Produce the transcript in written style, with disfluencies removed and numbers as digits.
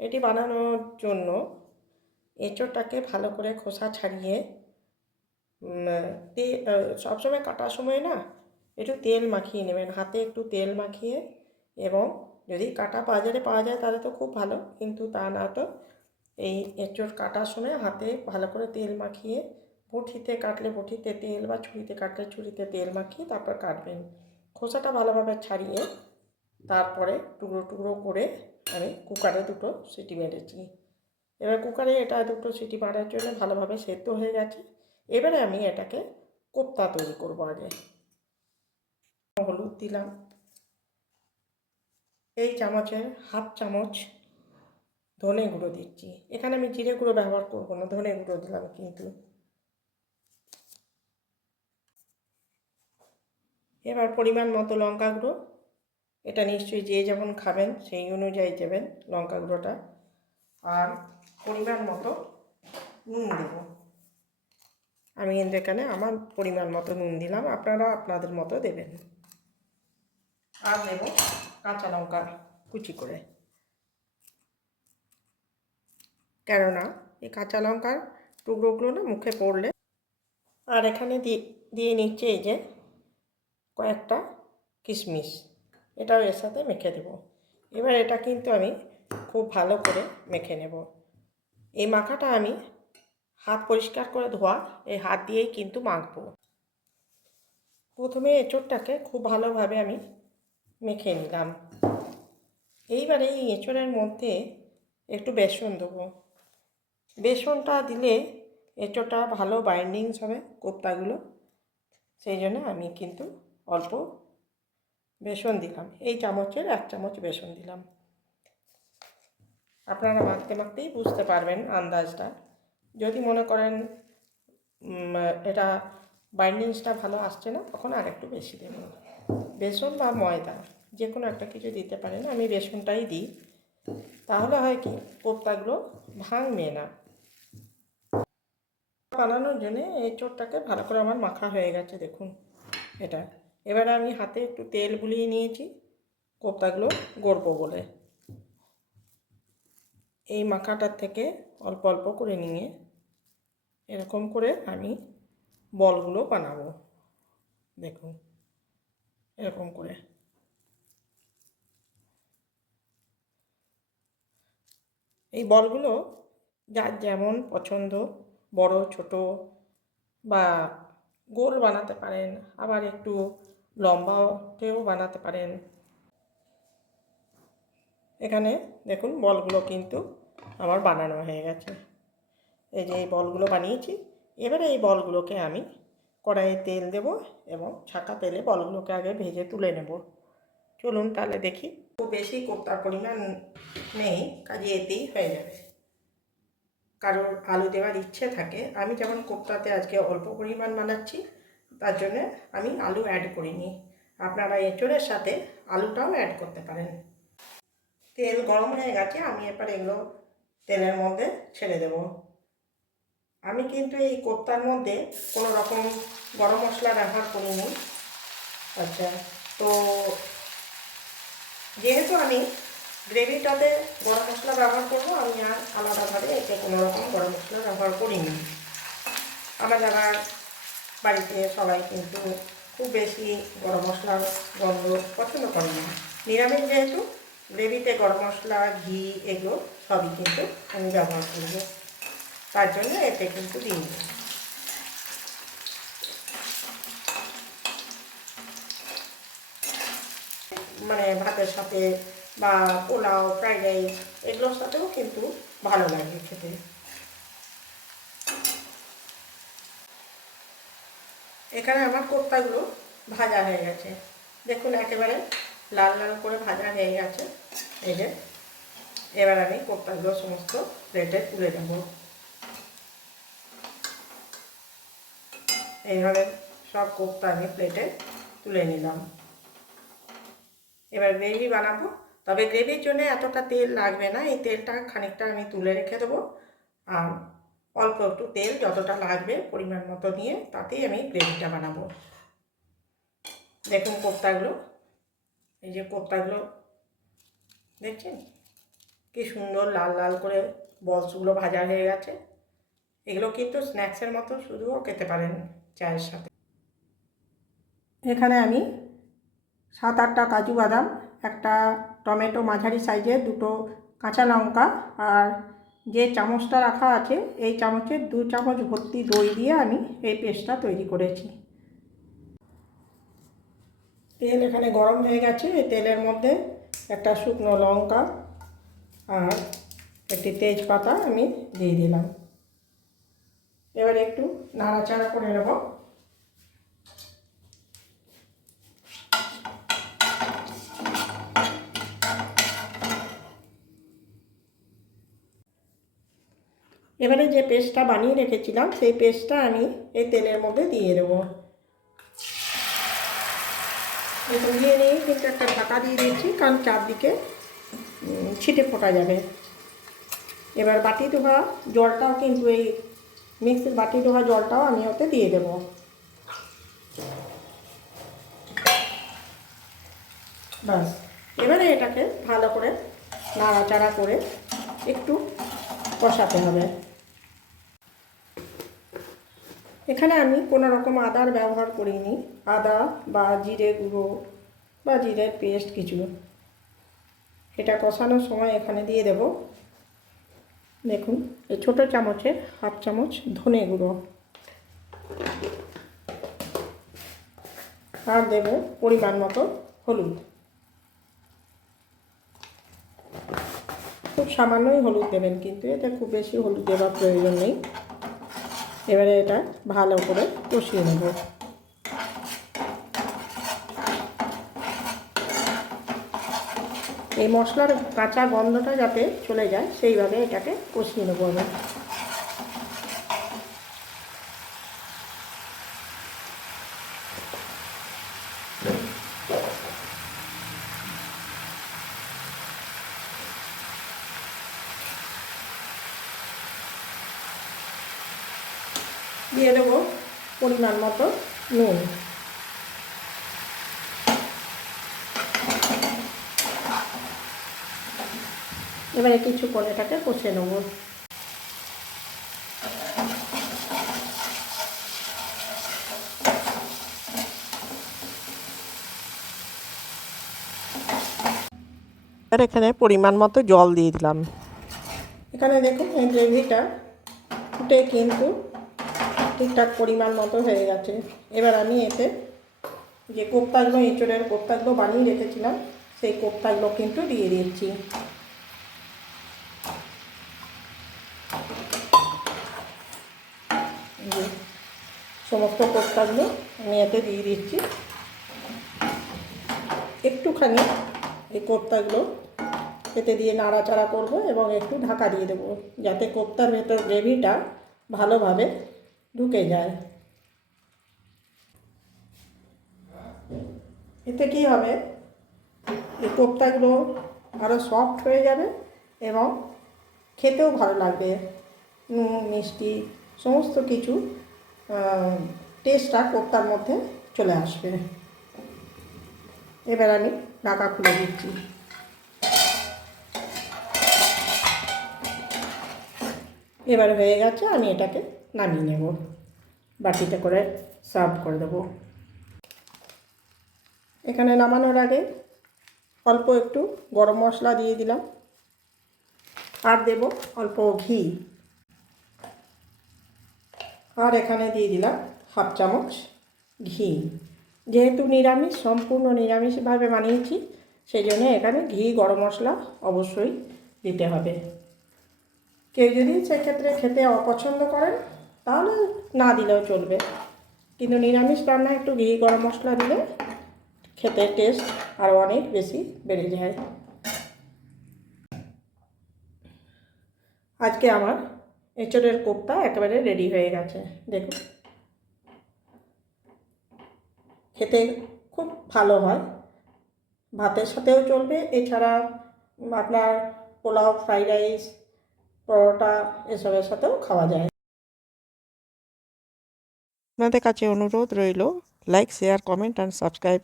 এটি বানানোর জন্য এঁচোড়টাকে ভালো করে খোসা ছাড়িয়ে সবসময় কাটার সময় না একটু তেল মাখিয়ে নেবেন, হাতে একটু তেল মাখিয়ে। এবং যদি কাটা বাজারে পাওয়া যায় তাহলে তো খুব ভালো, কিন্তু তা না তো এই এঁচোড় কাটার সময় হাতে ভালো করে তেল মাখিয়ে, বটিতে কাটলে বটিতে তেল, বা ছুরিতে কাটলে ছুরিতে তেল মাখিয়ে তারপর কাটবেন। খোসাটা ভালোভাবে ছাড়িয়ে তারপরে টুকরো টুকরো করে আমি কুকারে 2টো সিটি মেরেছি। এবার কুকারে এটা 2টো সিটি মারার জন্য ভালোভাবে সেদ্ধ হয়ে গেছে। এবারে আমি এটাকে কোপ্তা তৈরি করবো। আগে হলুদ দিলাম, এই চামচের হাফ চামচ ধনে গুঁড়ো দিচ্ছি। এখানে আমি জিরে গুঁড়ো ব্যবহার করবো না, ধনে গুঁড়ো দিলাম কিন্তু। এবার পরিমাণ মতো লঙ্কা গুঁড়ো, এটা নিশ্চয়ই যে যেমন খাবেন সেই অনুযায়ী দেবেন লঙ্কা গুঁড়োটা। আর পরিমাণ মতো নুন দেব। আমি এখানে আমার পরিমাণ মতো নুন দিলাম, আপনারা আপনাদের মতো দেবেন। আর দেব কাঁচা লঙ্কা কুচি করে, কেননা এই কাঁচা লঙ্কার টুকরোগুলো না মুখে পড়লে। আর এখানে দিয়ে নিচ্ছে এই যে কয়েকটা কিশমিশ, এটাও এর সাথে মেখে দেব। এবার এটা কিন্তু আমি খুব ভালো করে মেখে নেব। এই মাখাটা আমি হাত পরিষ্কার করে ধোয়া এই হাত দিয়েই কিন্তু মাখবো। প্রথমে এঁচোড়টাকে খুব ভালোভাবে আমি মেখে নিলাম। এইবারে এই এঁচোড়ের মধ্যে একটু বেসন দেবো। বেসনটা দিলে এঁচোড়টা ভালো বাইন্ডিংস হবে কোপ্তাগুলো, সেই জন্য আমি কিন্তু অল্প বেসন দিলাম। এই চামচের 1 চামচ বেসন দিলাম। আপনারা মাখতে মাখতেই বুঝতে পারবেন আন্দাজটা। যদি মনে করেন এটা বাইন্ডিংসটা ভালো আসছে না, তখন আর একটু বেশি দেবেন। বেসন বা ময়দা যে কোনো একটা কিছু দিতে পারেন, আমি বেসনটাই দিই। তাহলে হয় কি, কোপ্তাগুলো ভাঙবে না। বানানোর জন্যে এঁচোড়টাকে ভালো করে আমার মাখা হয়ে গেছে, দেখুন এটা। এবারে আমি হাতে একটু তেল বুলিয়ে নিয়েছি কোপ্তাগুলো গড়বো বলে। এই মাখাটার থেকে অল্প অল্প করে নিয়ে এরকম করে আমি বলগুলো বানাবো, দেখুন এরকম করে। এই বলগুলো যার যেমন পছন্দ, বড় ছোট বা গোল বানাতে পারেন, আবার একটু লম্বাতেও বানাতে পারেন। এখানে দেখুন বলগুলো কিন্তু আমার বানানো হয়ে গেছে। এই যে এই বলগুলো বানিয়েছি। এবারে এই বলগুলোকে আমি কড়াইয়ে তেল দেব এবং ছাঁকা তেলে বলগুলোকে আগে ভেজে তুলে নেব। চলুন তাহলে দেখি। খুব বেশি কোপ্তার পরিমাণ নেই, কাজে এতেই হয়ে যাবে। কারোর আলু দেওয়ার ইচ্ছে থাকে, আমি যেমন কোপ্তাতে আজকে অল্প পরিমাণ বানাচ্ছি, তার জন্য আমি আলু অ্যাড করিনি। আপনারা এঁচোড়ের সাথে আলুটাও অ্যাড করতে পারেন। তেল গরম হয়ে গেছে, আমি এবার এগুলো তেলের মধ্যে ছেড়ে দেব। আমি কিন্তু এই কোপ্তার মধ্যে কোনো রকম গরম মশলা ব্যবহার করিনি। আচ্ছা, তো যেহেতু আমি গ্রেভিটাতে গরম মশলা ব্যবহার করবো, আমি আর আলাদাভাবে এতে কোনো রকম গরম মশলা ব্যবহার করিনি। আমার আবার বাড়িতে সবাই কিন্তু খুব বেশি গরম মশলার গন্ধ পছন্দ করে না। নিরামিষ যেহেতু, গ্রেভিতে গরম মশলা, ঘি এগুলো সবই কিন্তু আমি ব্যবহার করব, তার জন্য এতে কিন্তু দিই। মানে ভাতের সাথে বা পোলাও, ফ্রাইড রাইস এগুলোর সাথেও কিন্তু ভালো লাগে খেতে। এখানে আমার কোপ্তাগুলো ভাজা হয়ে গেছে, দেখুন একেবারে লাল লাল করে ভাজা হয়ে গেছে। এই যে এবার আমি কোপ্তাগুলো সমস্ত প্লেটে তুলে নেব। এইভাবে সব কোপ্তা আমি প্লেটে তুলে নিলাম। এবার গ্রেভি বানাবো, তবে গ্রেভির জন্য এতটা তেল লাগবে না। এই তেলটা খানিকটা আমি তুলে রেখে দেবো, আর অল্প একটু তেল যতটা লাগবে পরিমাণ মতো নিয়ে তাতেই আমি গ্রেভিটা বানাবো। দেখুন কোপ্তাগুলো, এই যে কোপ্তাগুলো দেখছেন, কি সুন্দর লাল লাল করে বলসগুলো ভাজা হয়ে গেছে। এগুলো কিন্তু স্ন্যাক্সের মতো শুধুও খেতে পারেন চায়ের সাথে। এখানে আমি 7-8টা কাজু বাদাম, একটা টমেটো মাঝারি সাইজের, 2টো কাঁচা লঙ্কা, আর যে চামচটা রাখা আছে এই চামচের 2 চামচ ভর্তি দই দিয়ে আমি এই পেস্টটা তৈরি করেছি। তেল এখানে গরম হয়ে গেছে। এই তেলের মধ্যে একটা শুকনো লঙ্কা আর একটি তেজপাতা আমি দিয়ে দিলাম। এবার একটু নাড়াচাড়া করে নেব। এবারে যে পেস্টটা বানিয়ে রেখেছিলাম সেই পেস্টটা আমি এই তেলের মধ্যে দিয়ে দেবো। দিয়ে নিয়ে কিন্তু একটা ঢাকা দিয়ে দিচ্ছি, কারণ চারদিকে ছিটে ফোটা যাবে। এবার বাটি ধোয়া জলটাও কিন্তু এই মিক্সির বাটি ধোয়া জলটাও আমি ওতে দিয়ে দেব। বাস, এবারে এটাকে ভালো করে নাড়াচাড়া করে একটু কষাতে হবে। এখানে আমি কোনো রকম আদার ব্যবহার করিনি, আদা বা জিরে গুঁড়ো বা জিরের পেস্ট কিছু। এটা কষানোর সময় এখানে দিয়ে দেব, দেখুন এই ছোটো চামচের 1/2 চামচ ধনে গুঁড়ো, আর দেব পরিমাণ মতো হলুদ। খুব সামান্যই হলুদ দেবেন, কিন্তু এটা খুব বেশি হলুদ দেওয়ার প্রয়োজন নেই। এবারে এটা ভালো করে কষিয়ে নেব। এই মশলার কাঁচা গন্ধটা যাতে চলে যায় সেইভাবে এটাকে কষিয়ে নেব আমি। দিয়ে দেবো পরিমাণ মতো নুন। এবারে কিছুক্ষণ এটাকে কষে নেব। আর এখানে পরিমাণ মতো জল দিয়ে দিলাম। এখানে দেখুন এই গ্রেভিটা ফুটে কিন্তু ঠিকঠাক পরিমাণ মতো হয়ে গেছে। এবার আমি এতে যে কোপ্তাগুলো, এঁচোড়ের কোপ্তাগুলো বানিয়ে রেখেছিলাম সেই কোপ্তাগুলো কিন্তু দিয়ে দিচ্ছি। সমস্ত কোপ্তাগুলো আমি এতে দিয়ে দিচ্ছি। একটুখানি এই কোপ্তাগুলো এতে দিয়ে নাড়াচাড়া করব এবং একটু ঢাকা দিয়ে দেবো, যাতে কোপ্তার ভেতর গ্রেভিটা ভালোভাবে ঢুকে যায়। এতে কী হবে, এই কোপ্তাগুলো আরও সফট হয়ে যাবে এবং খেতেও ভালো লাগবে। নুন মিষ্টি সমস্ত কিছু টেস্টটা কোপ্তার মধ্যে চলে আসবে। এবার আমি ঢাকা খুলে দিচ্ছি। এবার হয়ে গেছে, আমি এটাকে নামিয়ে নেব, বাটিতে করে সার্ভ করে দেব। এখানে নামানোর আগে অল্প একটু গরম মশলা দিয়ে দিলাম, আর দেব অল্প ঘি, আর এখানে দিয়ে দিলাম 1/2 চামচ ঘি। যেহেতু নিরামিষ, সম্পূর্ণ নিরামিষভাবে বানিয়েছি, সেই জন্য এখানে ঘি গরম মশলা অবশ্যই দিতে হবে। কেউ যদি সেক্ষেত্রে খেতে অপছন্দ করেন তাহলে না দিলেও চলবে, কিন্তু নিরামিষ রান্নায় একটু ঘি গরম মশলা দিলে খেতে টেস্ট আরও অনেক বেশি বেড়ে যায়। আজকে আমার এঁচোড়ের কোপ্তা একেবারে রেডি হয়ে গেছে। দেখুন, খেতে খুব ভালো হয়, ভাতের সাথেও চলবে, এছাড়া আপনার পোলাও, ফ্রাইড রাইস, পরোটা এসবের সাথেও খাওয়া যায়। আপনাদের কাছে অনুরোধ রইল, like, share, comment and subscribe